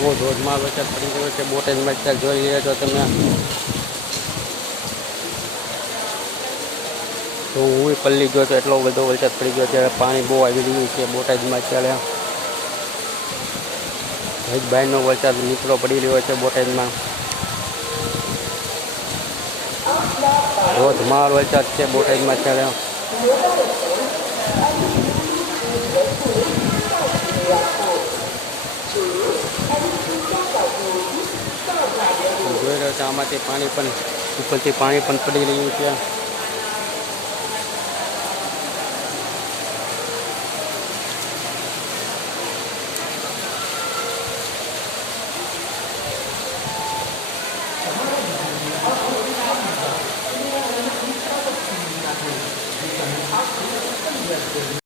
બહુ ધોધમાર વરસાદ પડી રહ્યો છે બોટાદમાં. અત્યારે જોઈ રહ્યા છો તમે. તો હું પલ્લી ગયો તો એટલો બધો વરસાદ પડી ગયો. ત્યારે પાણી બહુ આવી રહ્યું છે બોટાદમાં. અત્યારે હજભાઈનો વરસાદ નીકળો પડી રહ્યો છે બોટાદમાં. ધોધમાર વરસાદ છે બોટાદમાં અત્યારે. જોઈ રહ્યો છે આમાંથી પાણી પણ ઉપરથી પાણી પણ પડી રહ્યું છે.